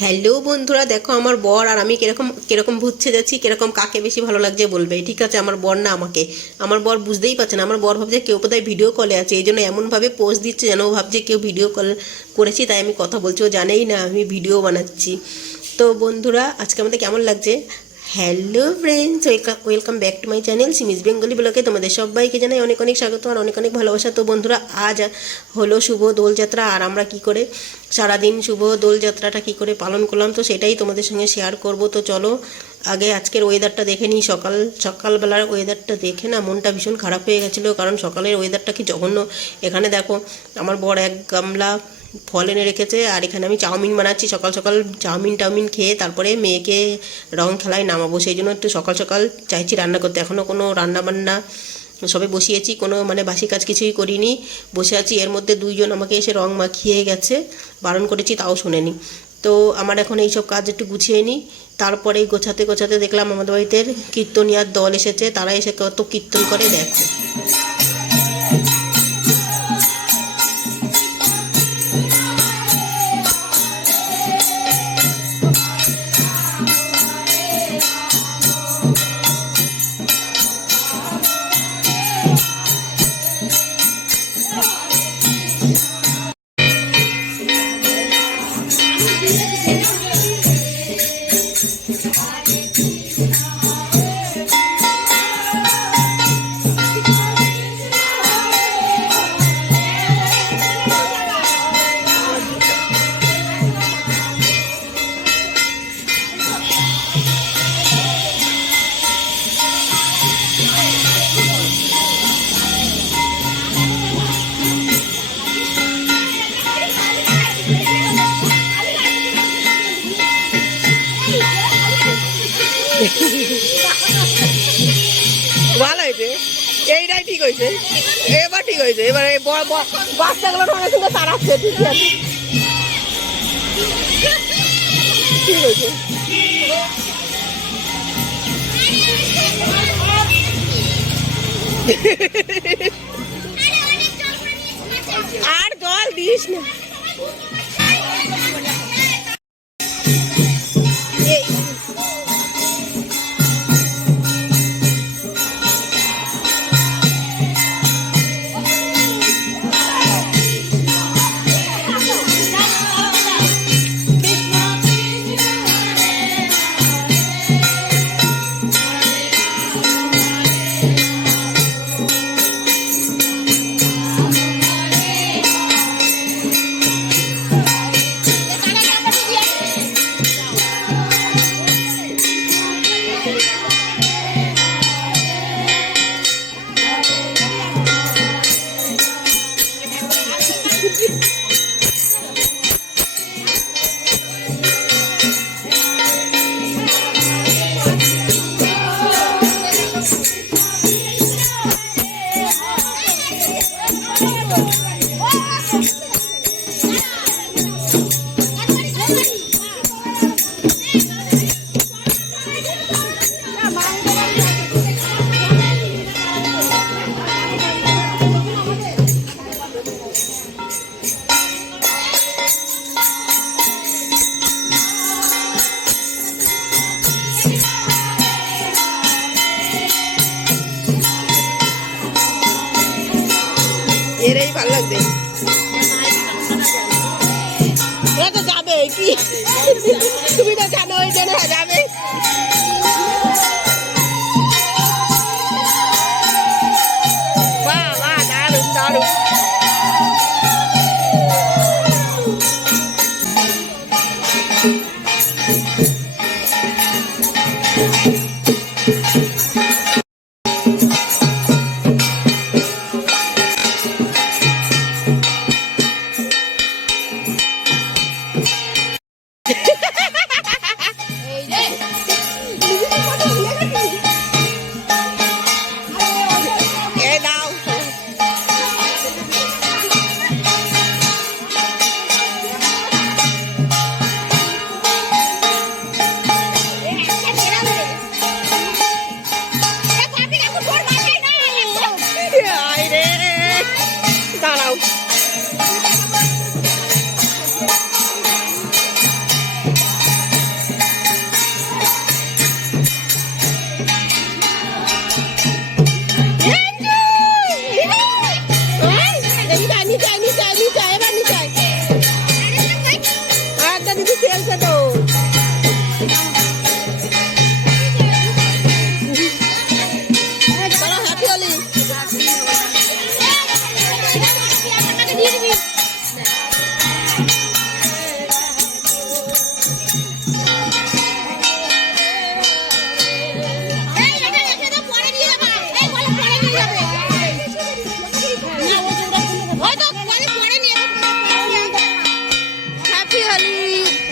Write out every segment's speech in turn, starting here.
Hello বন্ধুরা, দেখো আমার বর আর আমি কীরকম কীরকম ভুচ্ছে যাচ্ছি, কীরকম কাকে বেশি ভালো লাগছে বলবে। ঠিক আছে, আমার বর না আমাকে। আমার বর বুঝতেই পারছে না। আমার বর ভাবছে কেউ বোধহয় ভিডিও কলে আছে, এই জন্য এমনভাবে পোস্ট দিচ্ছে যেন ও ভাবছে কেউ ভিডিও কল করেছি, তাই আমি কথা বলছি। ও জানেই না আমি ভিডিও বানাচ্ছি। তো বন্ধুরা, আজকে আমাদের কেমন লাগছে? Hello friends welcome back to my channel সিমিস Bengali ব্লগে তোমাদের সবাইকে জানাই অনেক অনেক স্বাগত আর অনেক অনেক ভালোবাসা। তো বন্ধুরা, আজ হলো শুভ দোলযাত্রা আর আমরা কি করে সারাদিন শুভ দোলযাত্রাটা কি করে পালন করলাম, তো সেটাই তোমাদের সঙ্গে শেয়ার করব। তো চলো, আগে আজকের ওয়েদারটা দেখে নিই। সকাল, সকালবেলার ওয়েদারটা দেখে না মনটা ভীষণ খারাপ হয়ে গেছিল, কারণ সকালের ওয়েদারটা কি জঘন্য। এখানে দেখো, আমার বড় এক গামলা ফল এনে রেখেছে। আর এখানে আমি চাউমিন বানাচ্ছি। সকাল সকাল চাউমিন টাউমিন খেয়ে তারপরে মেয়েকে রং খেলায় নামাবো। সেই জন্য একটু সকাল সকাল চাইছি রান্না করতে। এখনও কোনো রান্না বান্না সবে বসিয়েছি। কোনো মানে বাসি কাজ কিছুই করিনি। বসে আছি। এর মধ্যে দুইজন আমাকে এসে রং মাখিয়ে গেছে। বারণ করেছি, তাও শোনেনি। তো আমার এখন এইসব কাজ একটু গুছিয়ে নিই। তারপরে গোছাতে গোছাতে দেখলাম আমাদের বাড়িতে কীর্তনিয়ার দল এসেছে। তারা এসে কত কীর্তন করে দেখো। হয়েছে। এবার ঠিক হয়েছে। এবার এই বাচ্চাগুলো সঙ্গে সঙ্গে তাড়াচ্ছে ঠিক আছে। ঠিক হয়েছে। আর জল দিস না। এরাই ভালো লাগবে। এরা তো যাবে কি? হ্যাপি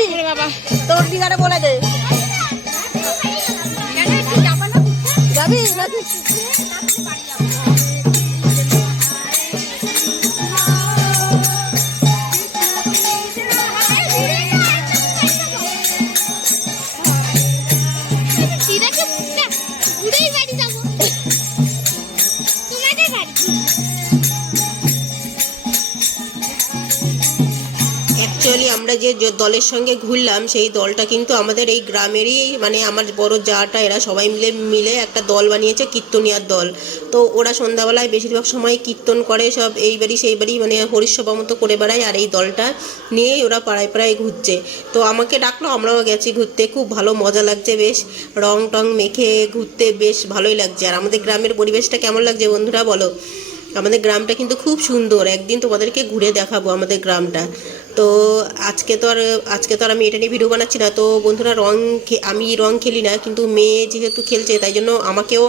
যাবি বাবা তোর দিদারে বলে দে? যাবি নাকি? যে দলের সঙ্গে ঘুরলাম, সেই দলটা কিন্তু আমাদের এই গ্রামেরই মানে আমার বড় জাটা, এরা সবাই মিলে মিলে একটা দল বানিয়েছে, কীর্তনিয়ার দল। তো ওরা সন্ধ্যাবেলায় বেশিরভাগ সময় কীর্তন করে, সব এই বাড়ি সেই বাড়ি মানে হরিসভা মতো করে বেড়ায়, আর এই দলটা নিয়েই ওরা পাড়ায় পাড়ায় ঘুরছে। তো আমাকে ডাকলো, আমরাও গেছি ঘুরতে, খুব ভালো মজা লাগছে বেশ, রং টং মেখে ঘুরতে বেশ ভালোই লাগছে। আর আমাদের গ্রামের পরিবেশটা কেমন লাগছে বন্ধুরা বলো? আমাদের গ্রামটা কিন্তু খুব সুন্দর। একদিন তোমাদেরকে ঘুরে দেখাবো আমাদের গ্রামটা। তো আজকে তো আর, আজকে তো আর আমি এটা নিয়ে ভিডিও বানাচ্ছি না। তো বন্ধুরা রং আমি রং খেলি না, কিন্তু মেয়ে যেহেতু খেলছে, তাই জন্য আমাকেও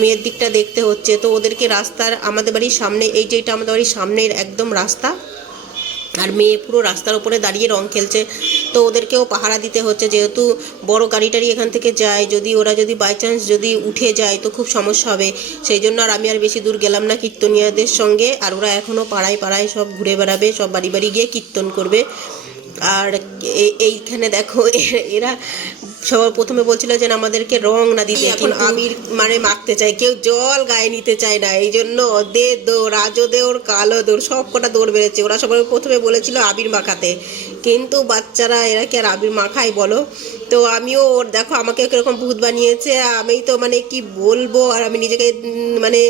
মেয়ের দিকটা দেখতে হচ্ছে। তো ওদেরকে রাস্তার আমাদের বাড়ির সামনে, এই যেটা আমাদের বাড়ির সামনের একদম রাস্তা আর মেয়ে পুরো রাস্তার ওপরে দাঁড়িয়ে রং খেলছে। তো ওদেরকেও পাহারা দিতে হচ্ছে, যেহেতু বড় গাড়ি টাড়ি এখান থেকে যায়, যদি ওরা যদি বাই চান্স যদি উঠে যায় তো খুব সমস্যা হবে। সেই জন্য আর আমি আর বেশি দূর গেলাম না কীর্তনিয়াদের সঙ্গে, আর ওরা এখনও পাড়ায় পাড়ায় সব ঘুরে বেড়াবে, সব বাড়ি বাড়ি গিয়ে কীর্তন করবে। আর এইখানে দেখো এরা সবার প্রথমে বলছিল যে আমাদেরকে রং না দিতে এখন আমির মানে মাখতে চায় কেউ জল গায়ে নিতে চায় না এই জন্য দে দৌড় রাজো দেওর কালো দৌড় সব কটা দৌড় বেড়েছে। ওরা সবাই প্রথমে বলেছিল আবির মাখাতে কিন্তু বাচ্চারা এরা কি আর আবির মাখাই বলো? তো আমিও ওর দেখো আমাকে কীরকম ভূত বানিয়েছে আমি তো মানে কি বলব? আর আমি নিজেকে মানে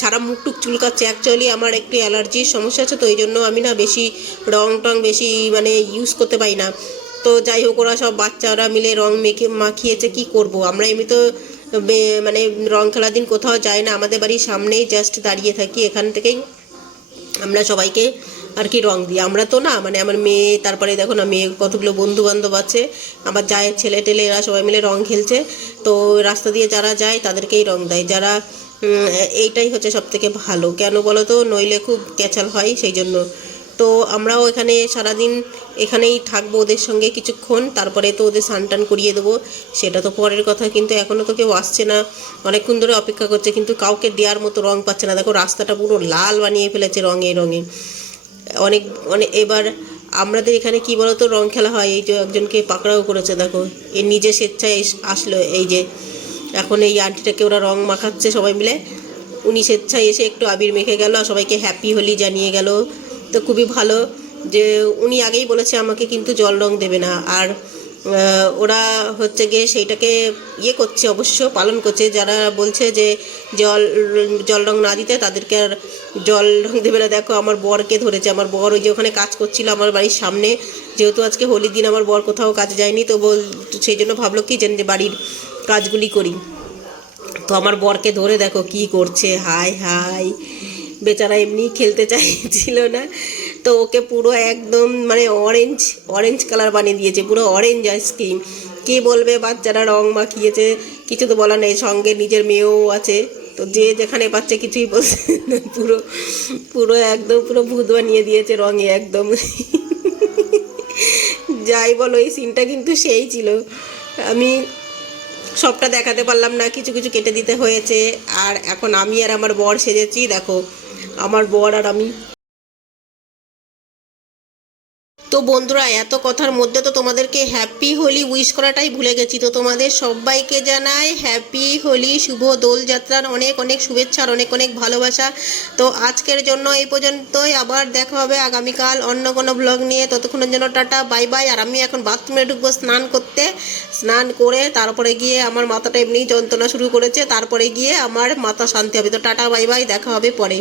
সারা মুখ টুক চুলকাচ্ছে। অ্যাকচুয়ালি আমার একটু অ্যালার্জির সমস্যা আছে তো এই জন্য আমি না বেশি রং টং বেশি মানে ইউজ করতে পারি না। তো যাই হোক, ওরা সব বাচ্চারা মিলে রং মেখে মাখিয়েছে, কি করব? আমরা এমনি তো মানে রং খেলার দিন কোথাও যাই না, আমাদের বাড়ির সামনেই জাস্ট দাঁড়িয়ে থাকি, এখান থেকেই আমরা সবাইকে আর কি রং দিই। আমরা তো না মানে আমার মেয়ে, তারপরে দেখো না, মেয়ে কতগুলো বন্ধু বান্ধব আছে, আমার যায় ছেলে টেলে, এরা সবাই মিলে রং খেলছে, তো রাস্তা দিয়ে যারা যায় তাদেরকেই রং দেয়। যারা এইটাই হচ্ছে সব থেকে ভালো। কেন বলো তো? নইলে খুব ক্যাচাল হয়, সেই জন্য। তো আমরাও এখানে সারাদিন এখানেই থাকব ওদের সঙ্গে কিছুক্ষণ, তারপরে তো ওদের স্নান টান করিয়ে দেবো। সেটা তো পরের কথা, কিন্তু এখনও তো কেউ আসছে না। অনেকক্ষণ ধরে অপেক্ষা করছে, কিন্তু কাউকে দেওয়ার মতো রং পাচ্ছে না। দেখো, রাস্তাটা পুরো লাল বানিয়ে ফেলেছে রঙে রঙে। অনেক অনেক এবার আমাদের এখানে কি বলতো, রং খেলা হয়। এই যে একজনকে পাকড়াও করেছে, দেখো। এ নিজে স্বেচ্ছায় আসলো এই যে। এখন এই আন্টিটাকে ওরা রং মাখাচ্ছে সবাই মিলে। উনি স্বেচ্ছায় এসে একটু আবির মেখে গেল, আর সবাইকে হ্যাপি হোলি জানিয়ে গেল। তো খুবই ভালো যে উনি আগেই বলেছে আমাকে কিন্তু জল রং দেবে না। আর ওরা হচ্ছে গিয়ে সেইটাকে ইয়ে করছে অবশ্য, পালন করছে। যারা বলছে যে জল জল রং না দিতে, তাদেরকে আর জল রং দেবে না। দেখো, আমার বরকে ধরেছে। আমার বর ওই যে ওখানে কাজ করছিল আমার বাড়ির সামনে। যেহেতু আজকে হোলির দিন, আমার বর কোথাও কাজে যায়নি। তো বল সেই জন্য ভাবলো কি যেন যে বাড়ির কাজগুলি করি। তো আমার বরকে ধরে দেখো কি করছে। হাই হাই বেচারা এমনি খেলতে চাইছিল না। তো ওকে পুরো একদম মানে অরেঞ্জ অরেঞ্জ কালার বানিয়ে দিয়েছে, পুরো অরেঞ্জ আইসক্রিম কে বলবে বাচ্চারা, রং মাখিয়েছে, কিছু তো বলার নেই। সঙ্গে নিজের মেয়েও আছে, তো যে যেখানে পাচ্ছে কিছুই বলছে পুরো পুরো একদম পুরো ভূত বানিয়ে দিয়েছে রঙে একদম। যাই বলো, এই সিনটা কিন্তু সেই ছিল। আমি সবটা দেখাতে পারলাম না, কিছু কিছু কেটে দিতে হয়েছে। আর এখন আমি আর আমার বর সেজেছি, দেখো। আমার বর আর আমি। তো বন্ধুরা, এত কথার মধ্যে তো তোমাদেরকে হ্যাপি হোলি উইশ করাটাই ভুলে গেছি। তো তোমাদের সবাইকে জানাই হ্যাপি হোলি শুভ দোলযাত্রার অনেক অনেক শুভেচ্ছা আর অনেক অনেক ভালোবাসা। তো আজকের জন্য এই পর্যন্তই। আবার দেখা হবে আগামীকাল অন্য কোনো ব্লগ নিয়ে। ততক্ষণের জন্য টাটা বাই বাই আর আমি এখন বাথরুমে ঢুকবো স্নান করতে। স্নান করে তারপরে গিয়ে আমার মাথাটা এমনি যন্ত্রণা শুরু করেছে। তারপরে গিয়ে আমার মাথা শান্তি হবে। তো টাটা বাই বাই দেখা হবে পরে।